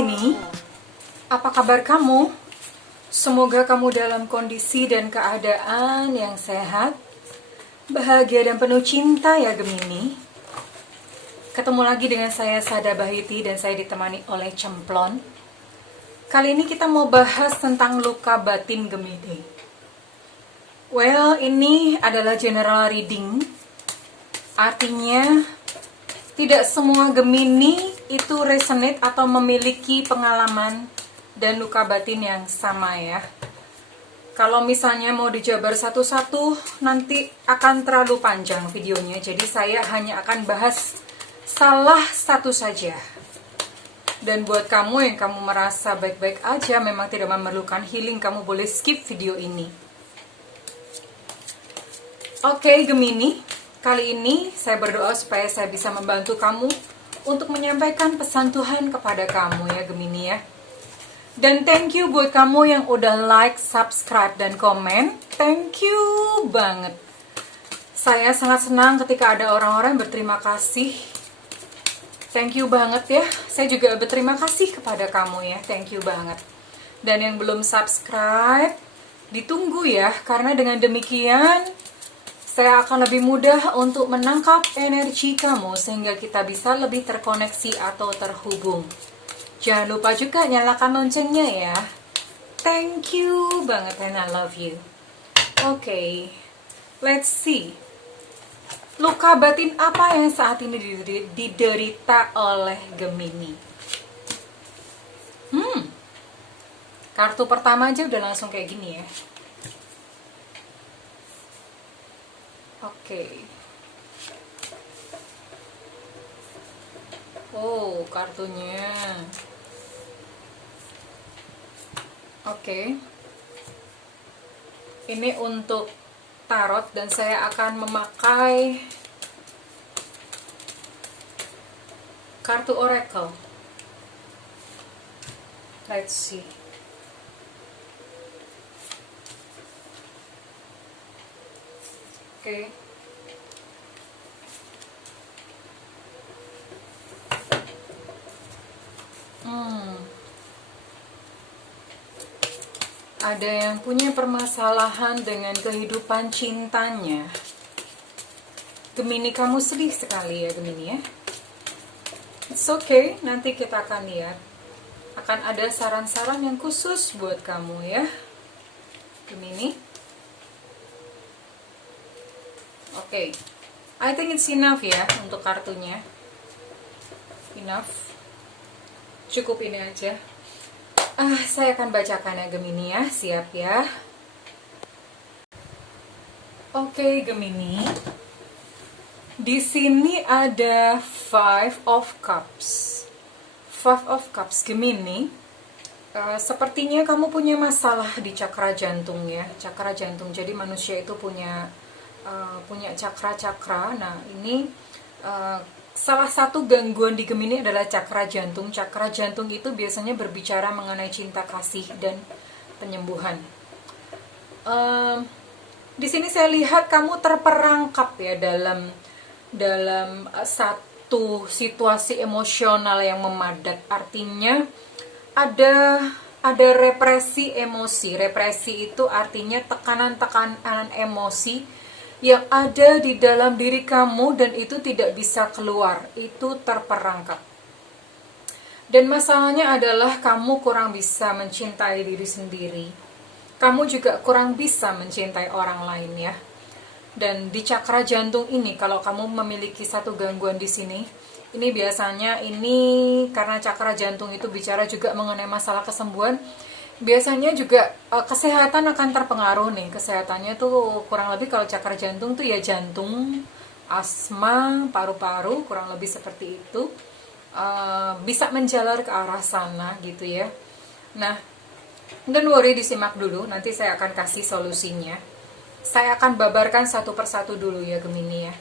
Gemini, apa kabar kamu? Semoga kamu dalam kondisi dan keadaan yang sehat, bahagia dan penuh cinta ya Gemini. Ketemu lagi dengan saya Sada Bahiti dan saya ditemani oleh Cemplon. Kali ini kita mau bahas tentang luka batin Gemini. Well, ini adalah general reading. Artinya tidak semua Gemini itu resonate atau memiliki pengalaman dan luka batin yang sama ya. Kalau misalnya mau dijabar satu-satu nanti akan terlalu panjang videonya. Jadi saya hanya akan bahas salah satu saja. Dan buat kamu yang kamu merasa baik-baik aja, memang tidak memerlukan healing, kamu boleh skip video ini. Oke Gemini, kali ini saya berdoa supaya saya bisa membantu kamu untuk menyampaikan pesan Tuhan kepada kamu ya Gemini ya. Dan thank you buat kamu yang udah like, subscribe, dan komen. Thank you banget. Saya sangat senang ketika ada orang-orang yang berterima kasih. Thank you banget ya. Saya juga berterima kasih kepada kamu ya. Thank you banget. Dan yang belum subscribe, ditunggu ya. Karena dengan demikian, saya akan lebih mudah untuk menangkap energi kamu sehingga kita bisa lebih terkoneksi atau terhubung. Jangan lupa juga nyalakan loncengnya ya. Thank you banget and I love you. Oke, let's see. Luka batin apa yang saat ini diderita oleh Gemini? Kartu pertama aja udah langsung kayak gini ya. Oke. Oh, kartunya. Oke. Ini untuk tarot dan saya akan memakai kartu oracle. Let's see. Oke. Ada yang punya permasalahan dengan kehidupan cintanya. Gemini, kamu sedih sekali ya Gemini ya. It's okay, nanti kita akan lihat. Akan ada saran-saran yang khusus buat kamu ya Gemini. Oke, I think it's enough ya untuk kartunya. Enough. Cukup ini aja. Saya akan bacakan ya Gemini ya, siap ya. Oke Gemini, di sini ada Five of Cups. Five of Cups Gemini, sepertinya kamu punya masalah di cakra jantung ya, cakra jantung. Jadi manusia itu punya cakra-cakra. Nah ini salah satu gangguan di Gemini adalah cakra jantung. Cakra jantung itu biasanya berbicara mengenai cinta kasih dan penyembuhan. Di sini saya lihat kamu terperangkap ya dalam satu situasi emosional yang memadat. Artinya ada represi emosi. Represi itu artinya tekanan-tekanan emosi yang ada di dalam diri kamu dan itu tidak bisa keluar, itu terperangkap. Dan masalahnya adalah kamu kurang bisa mencintai diri sendiri. Kamu juga kurang bisa mencintai orang lain ya. Dan di cakra jantung ini, kalau kamu memiliki satu gangguan di sini, ini biasanya karena cakra jantung itu bicara juga mengenai masalah kesembuhan. Biasanya juga kesehatan akan terpengaruh nih. Kesehatannya tuh kurang lebih kalau cakra jantung tuh ya jantung, asma, paru-paru, kurang lebih seperti itu. Bisa menjalar ke arah sana gitu ya. Nah, don't worry, disimak dulu, nanti saya akan kasih solusinya. Saya akan babarkan satu persatu dulu ya Gemini ya.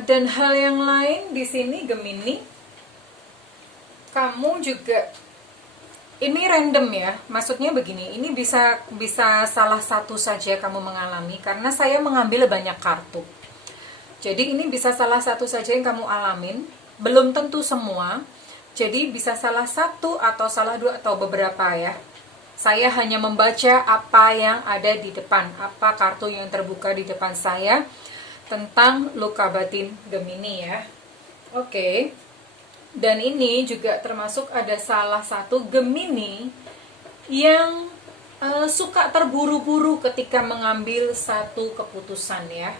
Dan hal yang lain di sini Gemini, kamu juga ini random ya, maksudnya begini, ini bisa salah satu saja kamu mengalami karena saya mengambil banyak kartu. Jadi ini bisa salah satu saja yang kamu alamin, belum tentu semua. Jadi bisa salah satu atau salah dua atau beberapa ya. Saya hanya membaca apa yang ada di depan, apa kartu yang terbuka di depan saya tentang luka batin Gemini ya. Oke. Dan ini juga termasuk ada salah satu Gemini yang suka terburu-buru ketika mengambil satu keputusan ya.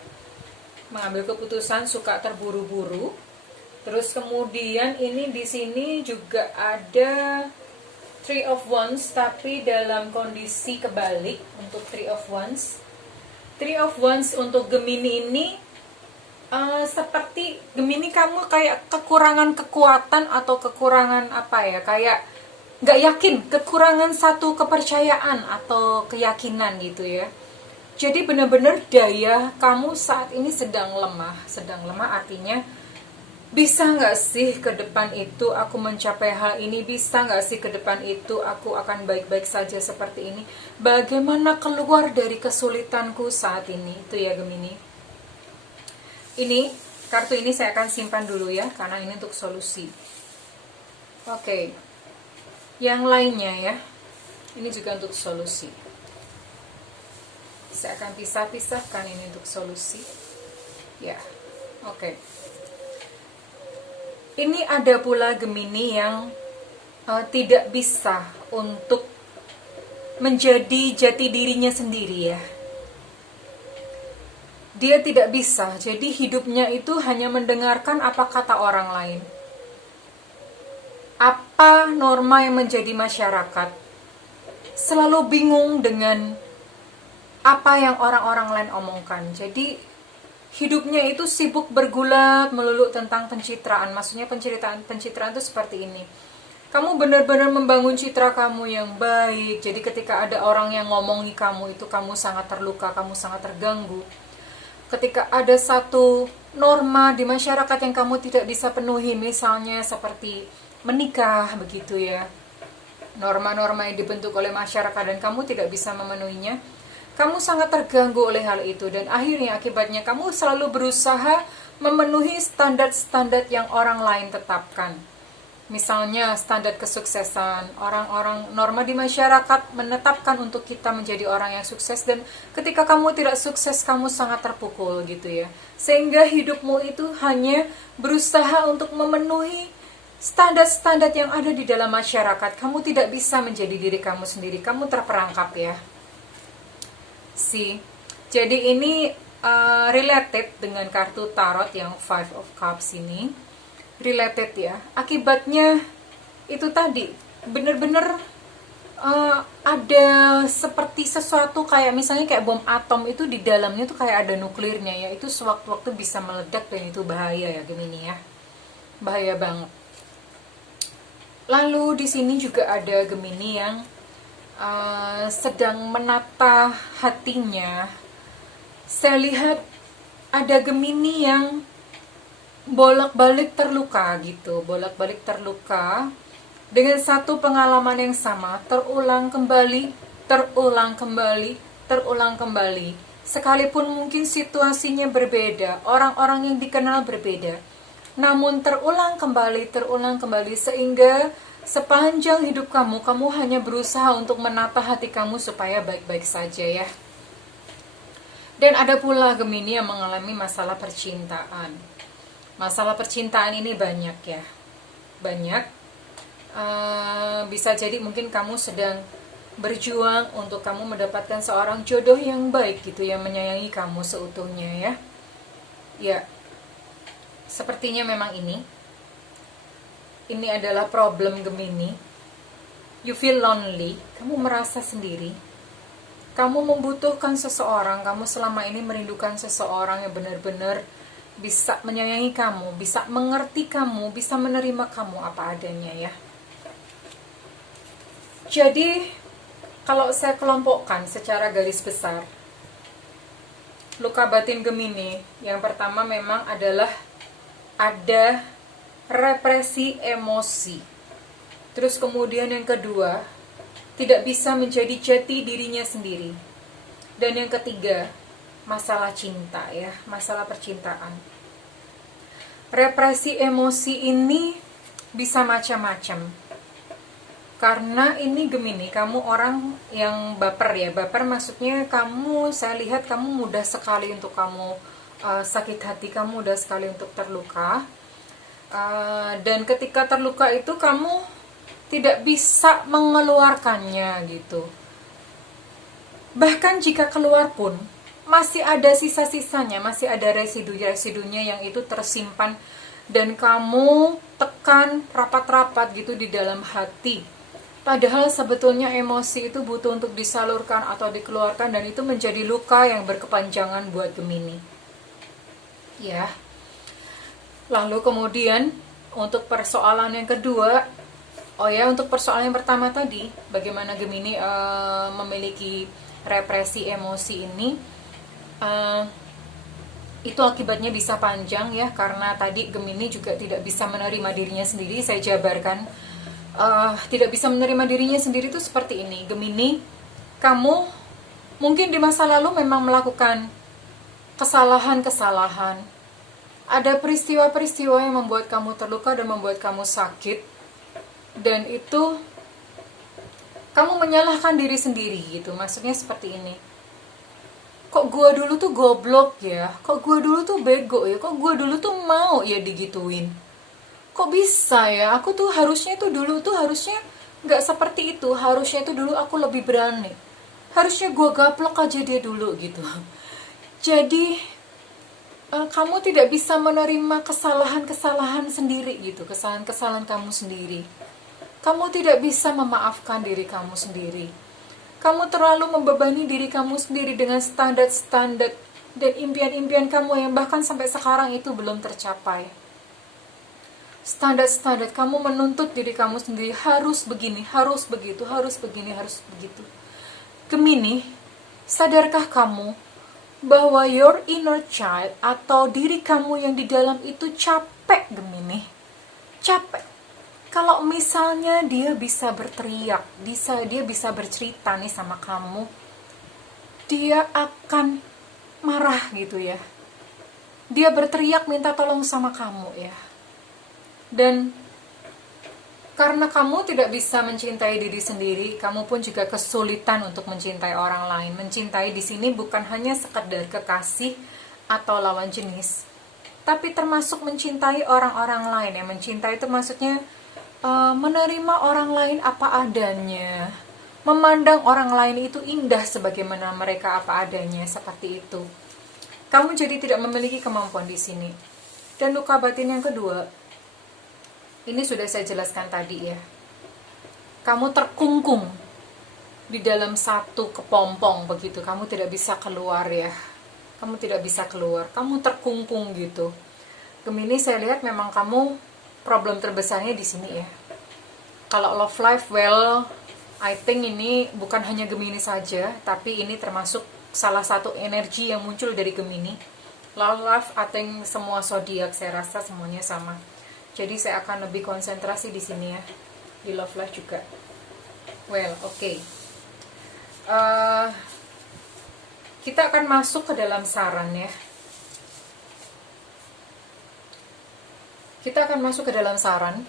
Mengambil keputusan suka terburu-buru. Terus kemudian ini di sini juga ada Three of Wands, tapi dalam kondisi kebalik untuk Three of Wands. Three of Wands untuk Gemini ini seperti Gemini kamu kayak kekurangan kekuatan atau kekurangan apa ya, kayak nggak yakin, kekurangan satu kepercayaan atau keyakinan gitu ya. Jadi benar-benar daya kamu saat ini sedang lemah artinya bisa nggak sih ke depan itu aku mencapai hal ini, bisa nggak sih ke depan itu aku akan baik-baik saja seperti ini, bagaimana keluar dari kesulitanku saat ini, itu ya Gemini. Ini, kartu ini saya akan simpan dulu ya, karena ini untuk solusi. Oke, yang lainnya ya, ini juga untuk solusi. Saya akan pisah-pisahkan ini untuk solusi. Ya, oke. Ini ada pula Gemini yang tidak bisa untuk menjadi jati dirinya sendiri ya. Dia tidak bisa, jadi hidupnya itu hanya mendengarkan apa kata orang lain. Apa norma yang menjadi masyarakat. Selalu bingung dengan apa yang orang-orang lain omongkan. Jadi hidupnya itu sibuk bergulat melulu tentang pencitraan. Maksudnya pencitraan itu seperti ini. Kamu benar-benar membangun citra kamu yang baik. Jadi ketika ada orang yang ngomongi kamu itu kamu sangat terluka, kamu sangat terganggu. Ketika ada satu norma di masyarakat yang kamu tidak bisa penuhi, misalnya seperti menikah begitu ya. Norma-norma yang dibentuk oleh masyarakat dan kamu tidak bisa memenuhinya. Kamu sangat terganggu oleh hal itu dan akhirnya akibatnya kamu selalu berusaha memenuhi standar-standar yang orang lain tetapkan. Misalnya standar kesuksesan, orang-orang norma di masyarakat menetapkan untuk kita menjadi orang yang sukses dan ketika kamu tidak sukses kamu sangat terpukul gitu ya. Sehingga hidupmu itu hanya berusaha untuk memenuhi standar-standar yang ada di dalam masyarakat. Kamu tidak bisa menjadi diri kamu sendiri, kamu terperangkap ya. Jadi ini related dengan kartu tarot yang Five of Cups ini, related ya. Akibatnya itu tadi bener-bener ada seperti sesuatu kayak misalnya kayak bom atom itu di dalamnya tuh kayak ada nuklirnya ya. Itu sewaktu-waktu bisa meledak dan itu bahaya ya Gemini ya, bahaya banget. Lalu di sini juga ada Gemini yang sedang menata hatinya. Saya lihat ada Gemini yang bolak-balik terluka gitu, bolak-balik terluka dengan satu pengalaman yang sama, terulang kembali, terulang kembali, terulang kembali. Sekalipun mungkin situasinya berbeda, orang-orang yang dikenal berbeda, namun terulang kembali sehingga sepanjang hidup kamu hanya berusaha untuk menata hati kamu supaya baik-baik saja ya. Dan ada pula Gemini yang mengalami masalah percintaan. Masalah percintaan ini banyak ya. Banyak. Bisa jadi mungkin kamu sedang berjuang untuk kamu mendapatkan seorang jodoh yang baik gitu, yang menyayangi kamu seutuhnya ya. Ya, sepertinya memang ini adalah problem Gemini. You feel lonely, kamu merasa sendiri. Kamu membutuhkan seseorang, kamu selama ini merindukan seseorang yang benar-benar bisa menyayangi kamu, bisa mengerti kamu, bisa menerima kamu apa adanya ya. Jadi, kalau saya kelompokkan secara garis besar, luka batin Gemini, yang pertama memang adalah ada represi emosi. Terus kemudian yang kedua, tidak bisa menjadi jati dirinya sendiri. Dan yang ketiga, masalah cinta ya, masalah percintaan. Represi emosi ini bisa macam-macam. Karena ini Gemini, kamu orang yang baper ya. Baper maksudnya kamu, saya lihat kamu mudah sekali untuk kamu sakit hati, kamu mudah sekali untuk terluka. Dan ketika terluka itu kamu tidak bisa mengeluarkannya gitu. Bahkan jika keluar pun masih ada sisa-sisanya, masih ada residu-residunya yang itu tersimpan dan kamu tekan rapat-rapat gitu di dalam hati. Padahal sebetulnya emosi itu butuh untuk disalurkan atau dikeluarkan, dan itu menjadi luka yang berkepanjangan buat Gemini. Ya. Lalu kemudian untuk persoalan yang kedua, untuk persoalan yang pertama tadi, bagaimana Gemini memiliki represi emosi ini, itu akibatnya bisa panjang ya, karena tadi Gemini juga tidak bisa menerima dirinya sendiri. Saya jabarkan, tidak bisa menerima dirinya sendiri itu seperti ini. Gemini, kamu mungkin di masa lalu memang melakukan kesalahan-kesalahan, ada peristiwa-peristiwa yang membuat kamu terluka dan membuat kamu sakit, dan itu kamu menyalahkan diri sendiri gitu. Maksudnya seperti ini, kok gue dulu tuh goblok ya, kok gue dulu tuh bego ya, kok gue dulu tuh mau ya digituin, kok bisa ya, aku tuh harusnya tuh dulu tuh harusnya gak seperti itu, harusnya tuh dulu aku lebih berani, harusnya gue gaplok aja dia dulu gitu. Jadi kamu tidak bisa menerima kesalahan-kesalahan sendiri gitu, kesalahan-kesalahan kamu sendiri. Kamu tidak bisa memaafkan diri kamu sendiri. Kamu terlalu membebani diri kamu sendiri dengan standar-standar dan impian-impian kamu yang bahkan sampai sekarang itu belum tercapai. Standar-standar kamu menuntut diri kamu sendiri harus begini, harus begitu, harus begini, harus begitu. Gemini, sadarkah kamu bahwa your inner child atau diri kamu yang di dalam itu capek, Gemini? Capek. Kalau misalnya dia bisa berteriak, dia bisa bercerita nih sama kamu, dia akan marah gitu ya. Dia berteriak minta tolong sama kamu ya. Dan karena kamu tidak bisa mencintai diri sendiri, kamu pun juga kesulitan untuk mencintai orang lain. Mencintai di sini bukan hanya sekedar kekasih atau lawan jenis, tapi termasuk mencintai orang-orang lain. Yang mencintai itu maksudnya menerima orang lain apa adanya, memandang orang lain itu indah sebagaimana mereka apa adanya, seperti itu. Kamu jadi tidak memiliki kemampuan di sini. Dan luka batin yang kedua, ini sudah saya jelaskan tadi ya. Kamu terkungkung di dalam satu kepompong begitu. Kamu tidak bisa keluar ya. Kamu tidak bisa keluar. Kamu terkungkung gitu. Gemini, saya lihat memang kamu problem terbesarnya di sini ya. Kalau love life, well, I think ini bukan hanya Gemini saja, tapi ini termasuk salah satu energi yang muncul dari Gemini. Love life, I think semua zodiak saya rasa semuanya sama. Jadi saya akan lebih konsentrasi di sini ya, di love life juga. Well, oke. Kita akan masuk ke dalam saran ya. Kita akan masuk ke dalam saran.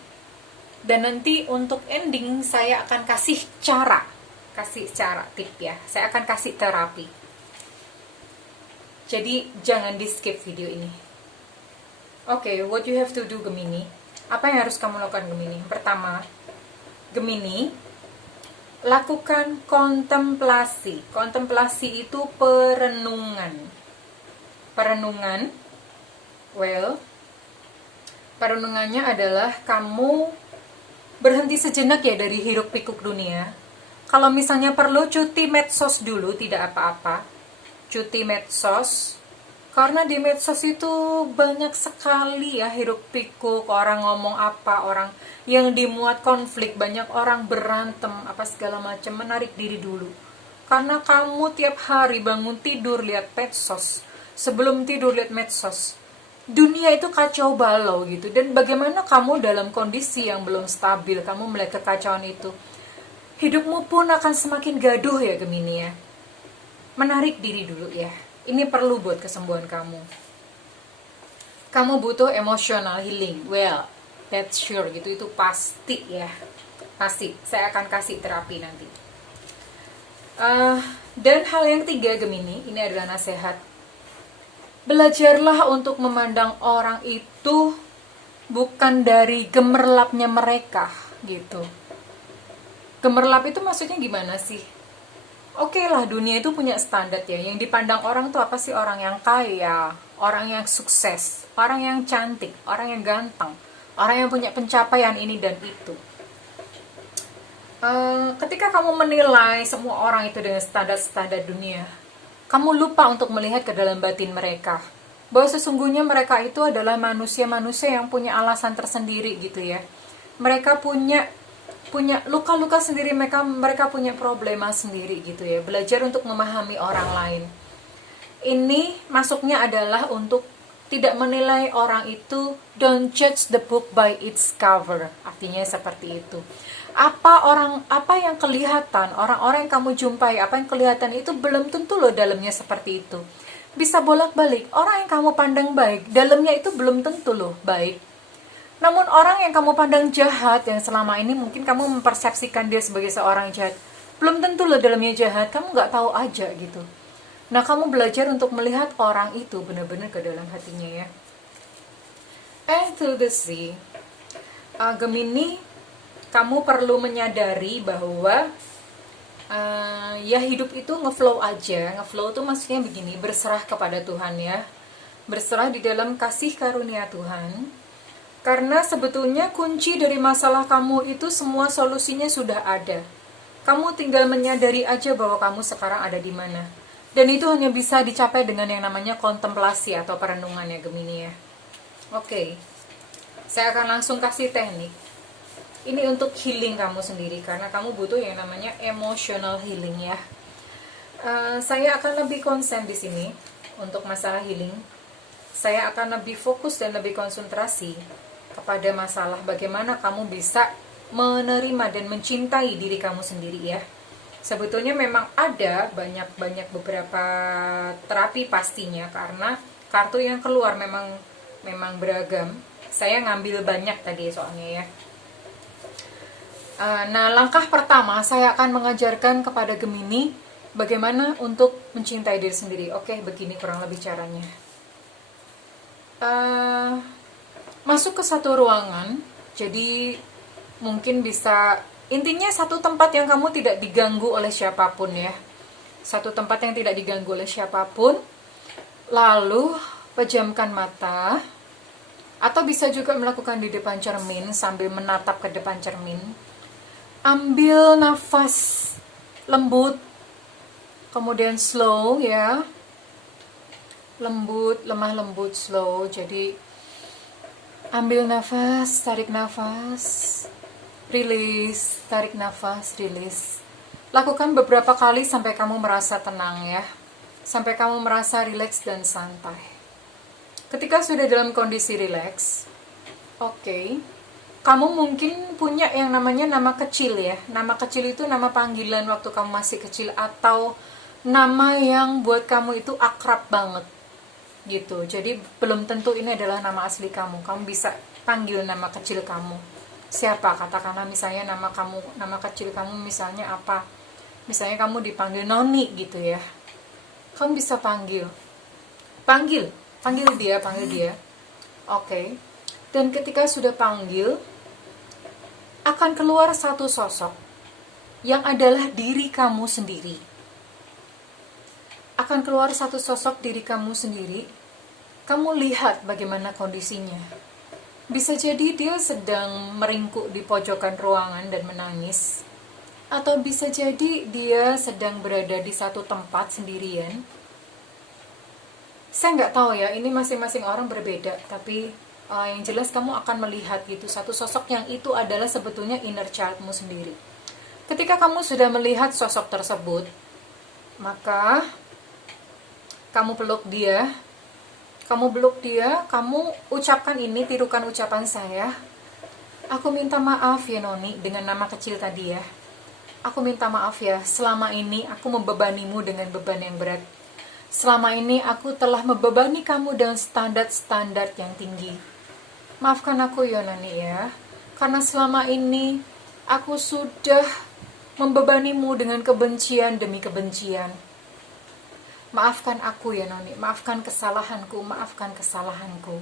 Dan nanti untuk ending saya akan kasih cara tip ya. Saya akan kasih terapi. Jadi jangan di skip video ini. Oke, what you have to do, Gemini. Apa yang harus kamu lakukan, Gemini? Pertama, Gemini, lakukan kontemplasi. Kontemplasi itu perenungan. Perenungannya adalah kamu berhenti sejenak ya dari hiruk pikuk dunia. Kalau misalnya perlu cuti medsos dulu, tidak apa-apa. Cuti medsos. Karena di medsos itu banyak sekali ya hiruk pikuk, orang ngomong apa, orang yang dimuat konflik, banyak orang berantem, apa segala macam. Menarik diri dulu. Karena kamu tiap hari bangun tidur lihat medsos, sebelum tidur lihat medsos. Dunia itu kacau balau gitu. Dan bagaimana kamu dalam kondisi yang belum stabil, kamu melihat kekacauan itu, hidupmu pun akan semakin gaduh ya, Gemini ya. Menarik diri dulu ya. Ini perlu buat kesembuhan kamu. Kamu butuh emotional healing. Well, That's sure gitu, itu pasti ya. Pasti, saya akan kasih terapi nanti. Dan hal yang ketiga Gemini, ini adalah nasihat. Belajarlah untuk memandang orang itu bukan dari gemerlapnya mereka gitu. Gemerlap itu maksudnya gimana sih? Oke lah, dunia itu punya standar ya. Yang dipandang orang tuh apa sih? Orang yang kaya, orang yang sukses, orang yang cantik, orang yang ganteng, orang yang punya pencapaian ini dan itu. Ketika kamu menilai semua orang itu dengan standar-standar dunia, kamu lupa untuk melihat ke dalam batin mereka. Bahwa sesungguhnya mereka itu adalah manusia-manusia yang punya alasan tersendiri gitu ya. Mereka punya luka-luka sendiri, mereka punya problema sendiri gitu ya. Belajar untuk memahami orang lain. Ini masuknya adalah untuk tidak menilai orang itu, don't judge the book by its cover. Artinya seperti itu. Apa yang kelihatan, orang-orang yang kamu jumpai, apa yang kelihatan itu belum tentu loh dalamnya seperti itu. Bisa bolak-balik. Orang yang kamu pandang baik, dalamnya itu belum tentu loh baik. Namun orang yang kamu pandang jahat, yang selama ini mungkin kamu mempersepsikan dia sebagai seorang jahat, belum tentu loh dalamnya jahat, kamu nggak tahu aja gitu. Nah, kamu belajar untuk melihat orang itu benar-benar ke dalam hatinya ya. And to the sea, Gemini, kamu perlu menyadari bahwa ya hidup itu ngeflow aja. Ngeflow tuh maksudnya begini, berserah kepada Tuhan ya. Berserah di dalam kasih karunia Tuhan. Karena sebetulnya kunci dari masalah kamu itu semua solusinya sudah ada. Kamu tinggal menyadari aja bahwa kamu sekarang ada di mana. Dan itu hanya bisa dicapai dengan yang namanya kontemplasi atau perenungan ya Gemini ya. Oke. Saya akan langsung kasih teknik. Ini untuk healing kamu sendiri, karena kamu butuh yang namanya emotional healing ya. Saya akan lebih konsen di sini untuk masalah healing. Saya akan lebih fokus dan lebih konsentrasi kepada masalah bagaimana kamu bisa menerima dan mencintai diri kamu sendiri ya. Sebetulnya memang ada banyak beberapa terapi pastinya, karena kartu yang keluar memang beragam. Saya ngambil banyak tadi soalnya ya. Nah, langkah pertama saya akan mengajarkan kepada Gemini bagaimana untuk mencintai diri sendiri. Oke, begini kurang lebih caranya. Masuk ke satu ruangan, jadi mungkin bisa, intinya satu tempat yang kamu tidak diganggu oleh siapapun ya. Satu tempat yang tidak diganggu oleh siapapun. Lalu pejamkan mata, atau bisa juga melakukan di depan cermin sambil menatap ke depan cermin. Ambil nafas lembut, kemudian slow ya. Lembut, lemah lembut, slow. Jadi ambil nafas, tarik nafas, release, tarik nafas, release. Lakukan beberapa kali sampai kamu merasa tenang ya. Sampai kamu merasa rileks dan santai. Ketika sudah dalam kondisi rileks, oke. Kamu mungkin punya yang namanya nama kecil ya. Nama kecil itu nama panggilan waktu kamu masih kecil, atau nama yang buat kamu itu akrab banget gitu. Jadi belum tentu ini adalah nama asli kamu. Kamu bisa panggil nama kecil kamu. Siapa? Katakanlah misalnya nama kecil kamu misalnya apa? Misalnya kamu dipanggil Noni gitu ya. Kamu bisa panggil dia. Oke. Dan ketika sudah panggil, akan keluar satu sosok yang adalah diri kamu sendiri. Akan keluar satu sosok diri kamu sendiri. Kamu lihat bagaimana kondisinya. Bisa jadi dia sedang meringkuk di pojokan ruangan dan menangis. Atau bisa jadi dia sedang berada di satu tempat sendirian. Saya nggak tahu ya, ini masing-masing orang berbeda. Tapi yang jelas kamu akan melihat gitu, satu sosok yang itu adalah sebetulnya inner childmu sendiri. Ketika kamu sudah melihat sosok tersebut, maka kamu peluk dia, kamu ucapkan ini, tirukan ucapan saya. Aku minta maaf ya Noni, dengan nama kecil tadi ya. Aku minta maaf ya, selama ini aku membebanimu dengan beban yang berat. Selama ini aku telah membebani kamu dengan standar-standar yang tinggi. Maafkan aku ya Nani ya, karena selama ini aku sudah membebanimu dengan kebencian demi kebencian. Maafkan aku ya Nani, maafkan kesalahanku, maafkan kesalahanku.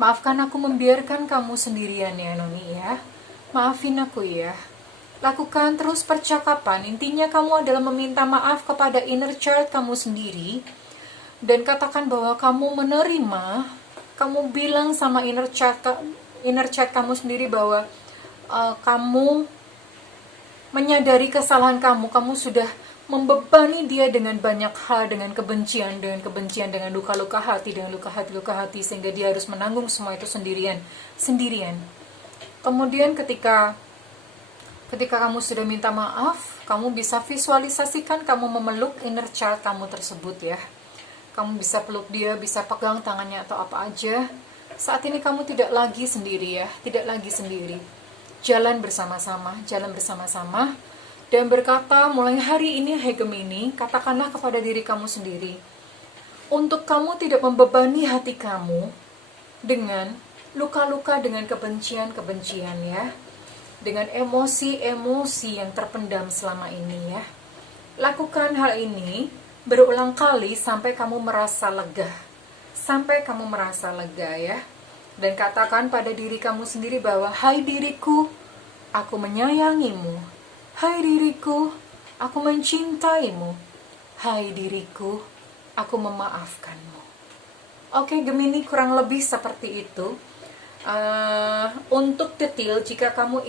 Maafkan aku membiarkan kamu sendirian ya Noni ya. Maafin aku ya. Lakukan terus percakapan, intinya kamu adalah meminta maaf kepada inner child kamu sendiri. Dan katakan bahwa kamu menerima, kamu bilang sama inner child kamu sendiri bahwa kamu menyadari kesalahan kamu sudah membebani dia dengan banyak hal, dengan kebencian, dengan luka-luka hati, luka hati, sehingga dia harus menanggung semua itu sendirian. Kemudian ketika kamu sudah minta maaf, kamu bisa visualisasikan kamu memeluk inner child kamu tersebut ya. Kamu bisa peluk dia, bisa pegang tangannya atau apa aja. Saat ini kamu tidak lagi sendiri ya, tidak lagi sendiri. Jalan bersama-sama, dan berkata, mulai hari ini hai Gemini, katakanlah kepada diri kamu sendiri, untuk kamu tidak membebani hati kamu dengan luka-luka, dengan kebencian ya, dengan emosi-emosi yang terpendam selama ini ya. Lakukan hal ini berulang kali sampai kamu merasa lega, ya. Dan katakan pada diri kamu sendiri bahwa, hai diriku, aku menyayangimu. Hai diriku, aku mencintaimu. Hai diriku, aku memaafkanmu. Oke Gemini, kurang lebih seperti itu. Untuk detail, jika kamu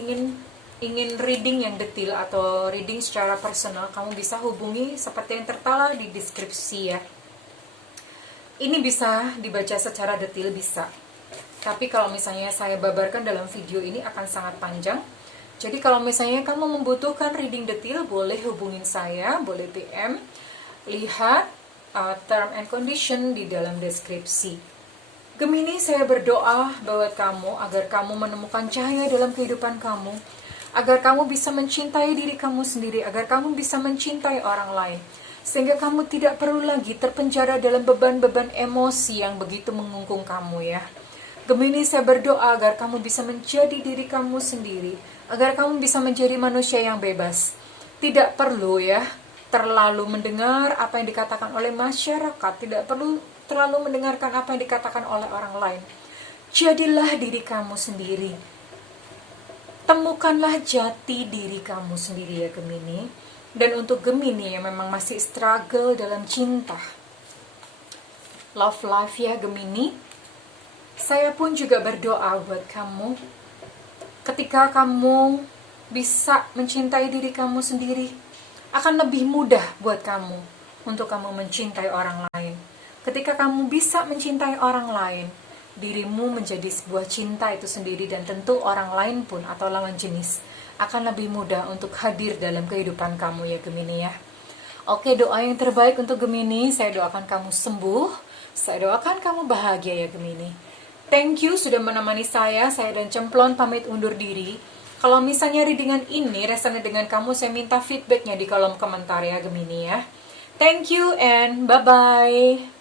ingin reading yang detail atau reading secara personal, kamu bisa hubungi seperti yang tertera di deskripsi ya. Ini bisa dibaca secara detail, bisa. Tapi kalau misalnya saya babarkan dalam video ini akan sangat panjang. Jadi kalau misalnya kamu membutuhkan reading detail, boleh hubungin saya, boleh DM. Lihat term and condition di dalam deskripsi. Gemini, saya berdoa buat kamu agar kamu menemukan cahaya dalam kehidupan kamu, agar kamu bisa mencintai diri kamu sendiri, agar kamu bisa mencintai orang lain, sehingga kamu tidak perlu lagi terpenjara dalam beban-beban emosi yang begitu mengungkung kamu ya. Gemini, saya berdoa agar kamu bisa menjadi diri kamu sendiri, agar kamu bisa menjadi manusia yang bebas. Tidak perlu ya terlalu mendengar apa yang dikatakan oleh masyarakat, tidak perlu terlalu mendengarkan apa yang dikatakan oleh orang lain. Jadilah diri kamu sendiri. Temukanlah jati diri kamu sendiri ya Gemini. Dan untuk Gemini yang memang masih struggle dalam cinta, love life ya Gemini, saya pun juga berdoa buat kamu. Ketika kamu bisa mencintai diri kamu sendiri, akan lebih mudah buat kamu untuk kamu mencintai orang lain. Ketika kamu bisa mencintai orang lain, dirimu menjadi sebuah cinta itu sendiri, dan tentu orang lain pun atau lawan jenis akan lebih mudah untuk hadir dalam kehidupan kamu ya Gemini ya. Oke, doa yang terbaik untuk Gemini, saya doakan kamu sembuh, saya doakan kamu bahagia ya Gemini. Thank you sudah menemani saya dan Cemplon pamit undur diri. Kalau misalnya readingan ini resonate dengan kamu, saya minta feedbacknya di kolom komentar ya Gemini ya. Thank you and bye-bye.